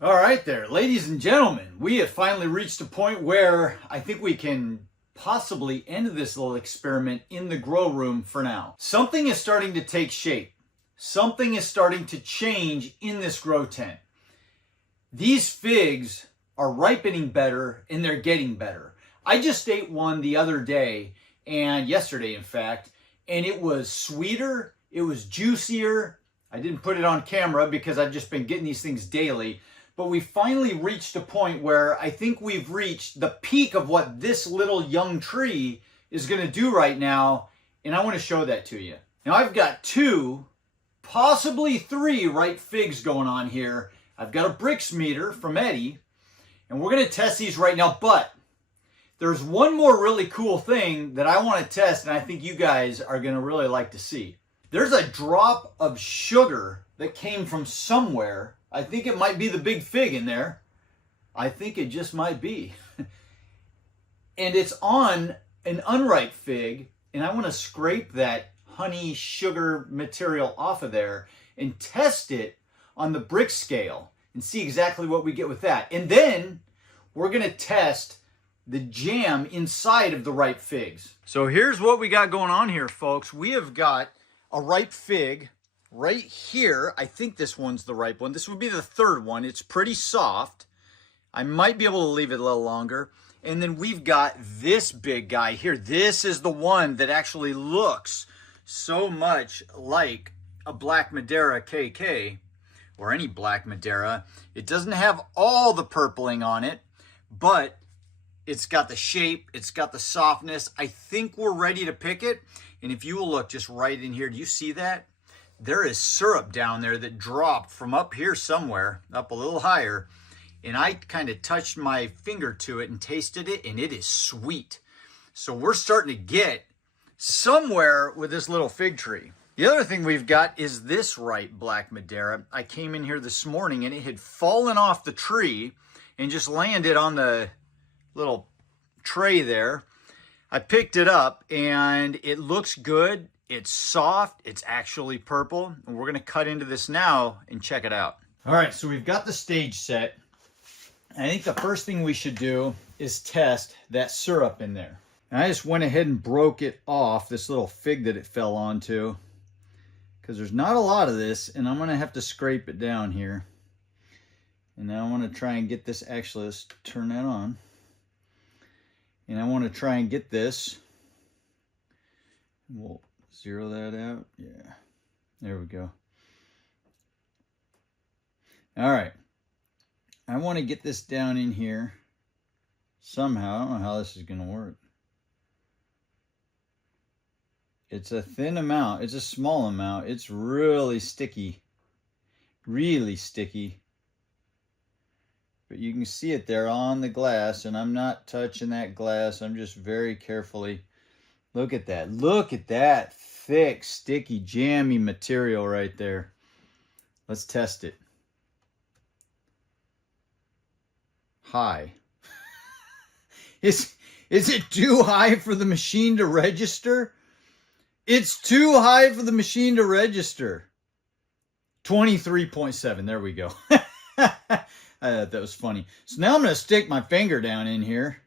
All right there, ladies and gentlemen, we have finally reached a point where I think we can possibly end this little experiment in the grow room for now. Something is starting to take shape. Something is starting to change in this grow tent. These figs are ripening better and they're getting better. I just ate one the other day, and yesterday in fact, and it was sweeter, it was juicier. I didn't put it on camera because I've just been getting these things daily. But we finally reached a point where I think we've reached the peak of what this little young tree is going to do right now. And I want to show that to you. Now I've got 2, possibly 3 ripe figs going on here. I've got a Brix meter from Eddie, and we're going to test these right now. But there's one more really cool thing that I want to test, and I think you guys are going to really like to see. There's a drop of sugar that came from somewhere. I think it might be the big fig in there. I think it just might be. And it's on an unripe fig, and I want to scrape that honey sugar material off of there and test it on the Brix scale and see exactly what we get with that. And then we're going to test the jam inside of the ripe figs. So here's what we got going on here, folks. We have got a ripe fig right here. I think this one's the ripe one. This would be the 3rd one. It's pretty soft. I might be able to leave it a little longer. And then we've got this big guy here. This is the one that actually looks so much like a black Madeira KK, or any black Madeira. It doesn't have all the purpling on it, but it's got the shape, it's got the softness. I think we're ready to pick it. And if you will look just right in here, do you see that? There is syrup down there that dropped from up here somewhere, up a little higher. And I kind of touched my finger to it and tasted it, and it is sweet. So we're starting to get somewhere with this little fig tree. The other thing we've got is this ripe black Madeira. I came in here this morning and it had fallen off the tree and just landed on the little tray there. I picked it up and it looks good. It's soft, it's actually purple, and we're gonna cut into this now and check it out. All right, so we've got the stage set. I think the first thing we should do is test that syrup in there. And I just went ahead and broke it off, this little fig that it fell onto, because there's not a lot of this, and I'm gonna have to scrape it down here. And now I wanna try and get this, actually, let's turn that on. And I wanna try and get this. We'll zero that out. Yeah, there we go. All right, I want to get this down in here somehow. I don't know how this is going to work. It's a thin amount. It's a small amount. It's really sticky. Really sticky. But you can see it there on the glass, and I'm not touching that glass. I'm just very carefully. Look at that. Look at that thick, sticky, jammy material right there. Let's test it. High. Is it too high for the machine to register? It's too high for the machine to register. 23.7. There we go. I thought that was funny. So now I'm going to stick my finger down in here.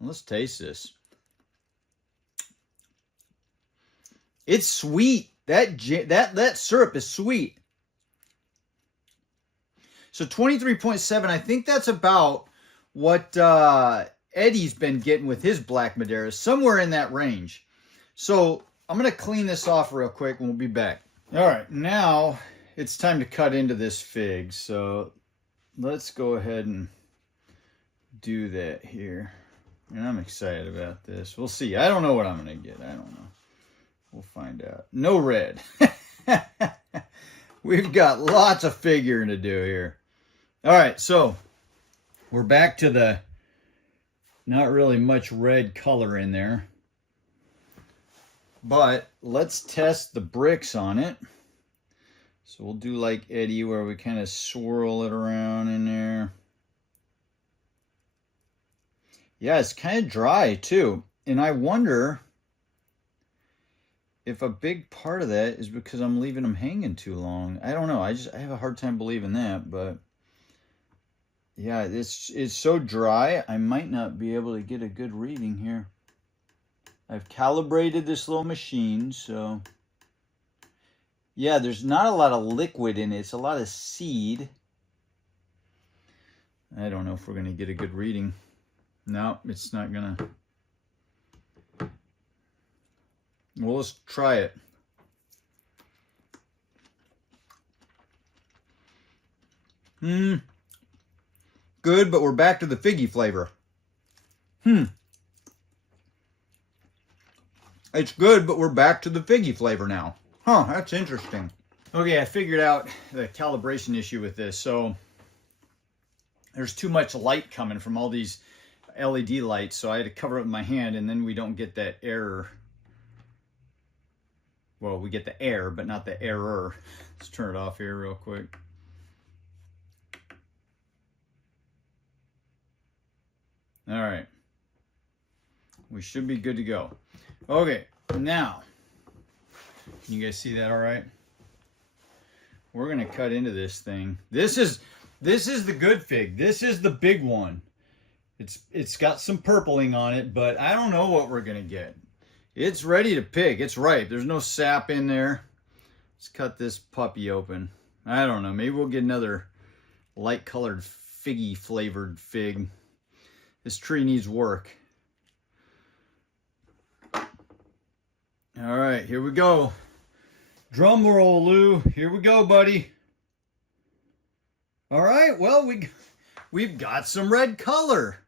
Let's taste this. It's sweet. That syrup is sweet. So 23.7, I think that's about what Eddie's been getting with his black Madeira, somewhere in that range. So I'm going to clean this off real quick and we'll be back. All right, now it's time to cut into this fig. So let's go ahead and do that here. And I'm excited about this. We'll see. I don't know what I'm going to get. I don't know. We'll find out. No red. We've got lots of figuring to do here. All right, so we're back to the not really much red color in there. But let's test the Brix on it. So we'll do like Eddie where we kind of swirl it around in there. Yeah, it's kind of dry too. And I wonder if a big part of that is because I'm leaving them hanging too long. I don't know. I have a hard time believing that, but Yeah, it's so dry, I might not be able to get a good reading here. I've calibrated this little machine, so yeah, there's not a lot of liquid in it. It's a lot of seed. I don't know if we're going to get a good reading. No, it's not going to. Well, let's try it. Good, but we're back to the figgy flavor. It's good, but we're back to the figgy flavor now. Huh, that's interesting. Okay, I figured out the calibration issue with this. So there's too much light coming from all these LED lights, so I had to cover it with my hand, and then we don't get that error. Well, we get the air, but not the error. Let's turn it off here real quick. All right. We should be good to go. Okay, now, can you guys see that all right? We're gonna cut into this thing. This is the good fig. This is the big one. It's got some purpling on it, but I don't know what we're gonna get. It's ready to pick. It's ripe. There's no sap in there. Let's cut this puppy open. I don't know. Maybe we'll get another light colored figgy flavored fig. This tree needs work. All right, here we go. Drum roll, Lou. Here we go, buddy. All right, well, we've got some red color.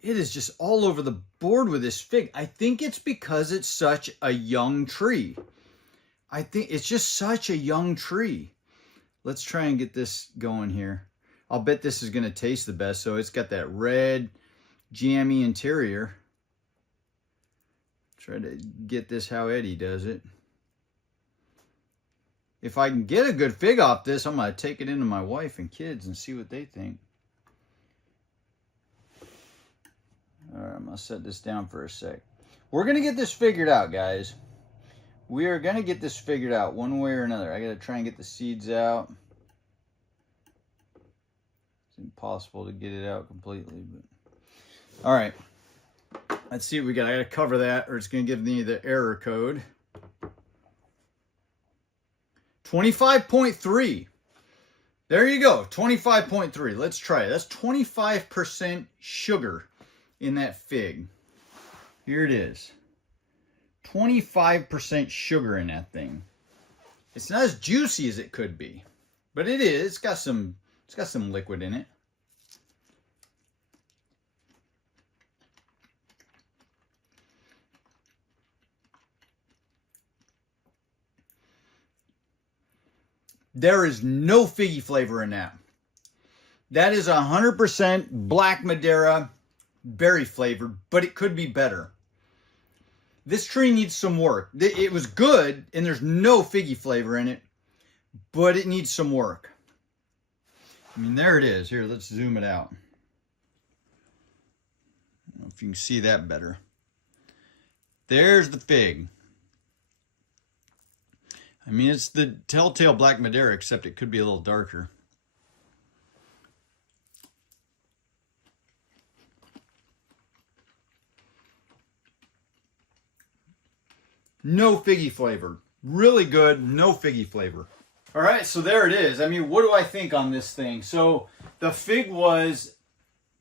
It is just all over the board with this fig. I think it's because it's such a young tree. I think it's just such a young tree. Let's try and get this going here. I'll bet this is going to taste the best. So it's got that red, jammy interior. Try to get this how Eddie does it. If I can get a good fig off this, I'm going to take it into my wife and kids and see what they think. All right, I'm going to set this down for a sec. We're going to get this figured out, guys. We are going to get this figured out one way or another. I got to try and get the seeds out. It's impossible to get it out completely. But all right. Let's see what we got. I got to cover that or it's going to give me the error code. 25.3. There you go. 25.3. Let's try it. That's 25% sugar in that fig. Here it is. 25% sugar in that thing. It's not as juicy as it could be, but it is. It's got some liquid in it. There is no figgy flavor in that. That is 100% black Madeira, berry flavored, but it could be better. This tree needs some work. It was good, and there's no figgy flavor in it, but it needs some work. I mean, there it is. Here, let's zoom it out. I don't know if you can see that better. There's the fig. I mean, it's the telltale black Madeira, except it could be a little darker. No figgy flavor. Really good, no figgy flavor. All right, so there it is. I mean, what do I think on this thing? So the fig was,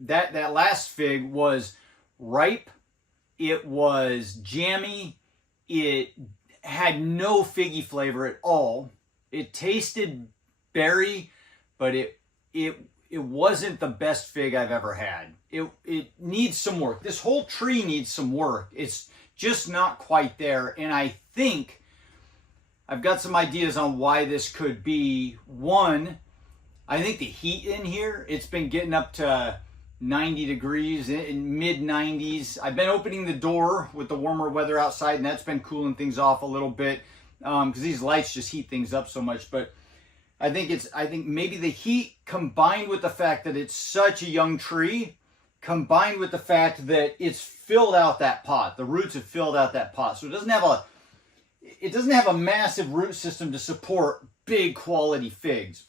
that last fig was ripe. It was jammy. It had no figgy flavor at all. It tasted berry, but it wasn't the best fig I've ever had. It needs some work. This whole tree needs some work. It's just not quite there. And I think I've got some ideas on why this could be. One, I think the heat in here, it's been getting up to 90 degrees, in mid 90s. I've been opening the door with the warmer weather outside, and that's been cooling things off a little bit because these lights just heat things up so much. But I think maybe the heat combined with the fact that it's such a young tree, combined with the fact that it's filled out that pot. The roots have filled out that pot, so it doesn't have a massive root system to support big quality figs.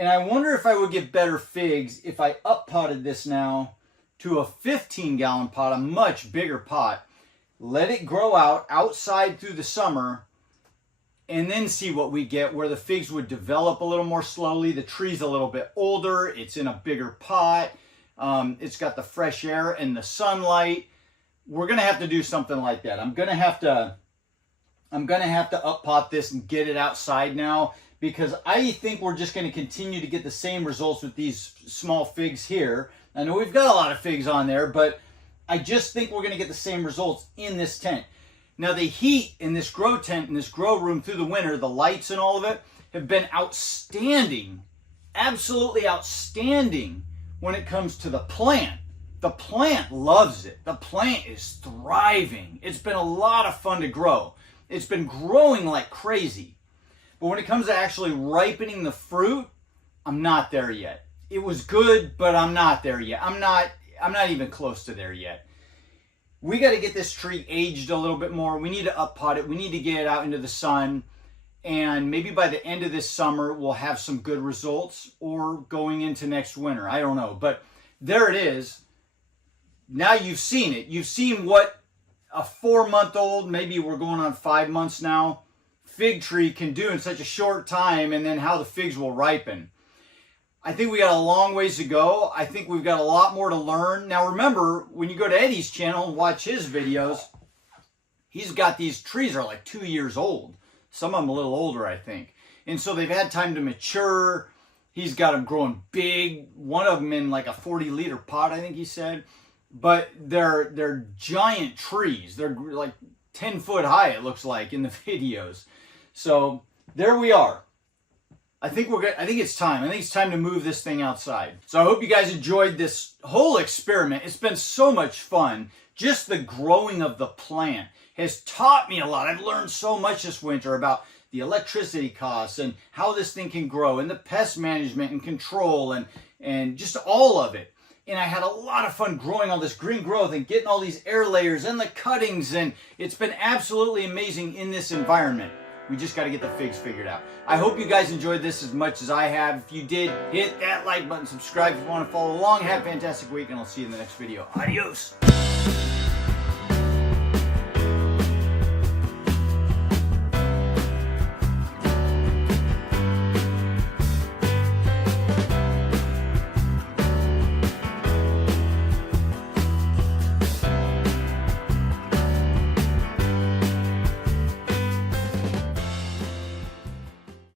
And I wonder if I would get better figs if I up potted this now to a 15-gallon pot, a much bigger pot. Let it grow out outside through the summer, and then see what we get, where the figs would develop a little more slowly. The tree's a little bit older. It's in a bigger pot. It's got the fresh air and the sunlight. We're going to have to do something like that. I'm going to have to up pot this and get it outside now, because I think we're just going to continue to get the same results with these small figs here. I know we've got a lot of figs on there, but I just think we're going to get the same results in this tent. Now, the heat in this grow tent, in this grow room through the winter, the lights and all of it have been outstanding, absolutely outstanding when it comes to the plant. The plant loves it. The plant is thriving. It's been a lot of fun to grow. It's been growing like crazy. But when it comes to actually ripening the fruit, I'm not there yet. It was good, but I'm not there yet. I'm not even close to there yet. We got to get this tree aged a little bit more. We need to up pot it. We need to get it out into the sun. And maybe by the end of this summer, we'll have some good results, or going into next winter. I don't know. But there it is. Now you've seen it. You've seen what a 4-month-old, maybe we're going on 5 months now, fig tree can do in such a short time, and then how the figs will ripen. I think we got a long ways to go. I think we've got a lot more to learn. Now remember, when you go to Eddie's channel and watch his videos, he's got these trees are like 2 years old. Some of them a little older, I think. And so they've had time to mature. He's got them growing big. One of them in like a 40-liter pot, I think he said. But they're giant trees. They're like 10 foot high, it looks like, in the videos. So there we are. I think it's time. I think it's time to move this thing outside. So I hope you guys enjoyed this whole experiment. It's been so much fun. Just the growing of the plant has taught me a lot. I've learned so much this winter about the electricity costs and how this thing can grow, and the pest management and control, and just all of it. And I had a lot of fun growing all this green growth and getting all these air layers and the cuttings, and it's been absolutely amazing in this environment. We just got to get the figs figured out. I hope you guys enjoyed this as much as I have. If you did, hit that like button, subscribe if you want to follow along. Have a fantastic week, and I'll see you in the next video. Adios.